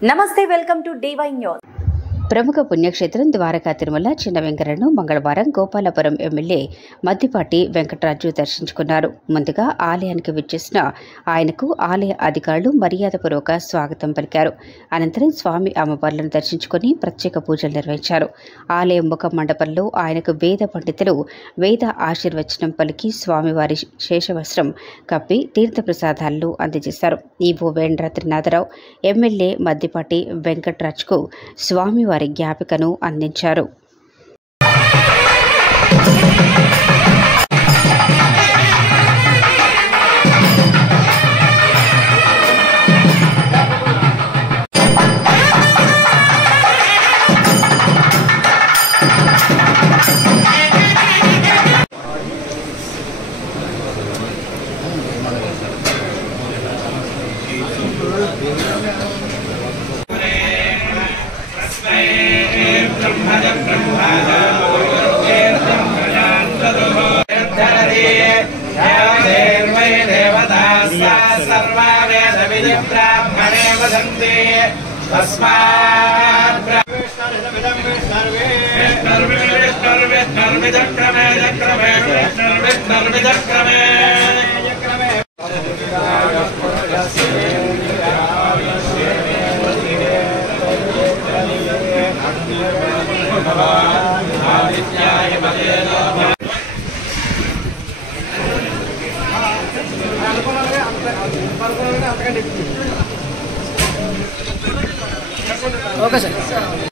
నమస్తే, welcome to DY news. ప్రముఖ పుణ్యక్షేత్రం ద్వారకా తిరుమల చిన్న వెంకన్నను మంగళవారం గోపాలపురం ఎమ్మెల్యే మద్దిపాటి వెంకటరాజు దర్శించుకున్నారు. ముందుగా ఆలయానికి విచ్చేసిన ఆయనకు ఆలయ అధికారులు మర్యాదపూర్వక స్వాగతం పలికారు. అనంతరం స్వామి అమ్మవార్లను దర్శించుకుని ప్రత్యేక పూజలు నిర్వహించారు. ఆలయ ముఖ మండపంలో ఆయనకు వేద పండితులు వేద ఆశీర్వచనం పలికి స్వామివారి శేషవస్త్రం కప్పి తీర్థప్రసాదాలను అందజేశారు. ఈవో వేంద్ర త్రినాథరావు ఎమ్మెల్యే మద్దిపాటి వెంకటరాజ్కు స్వామివారి జ్ఞాపికను అందించారు. Okay sir.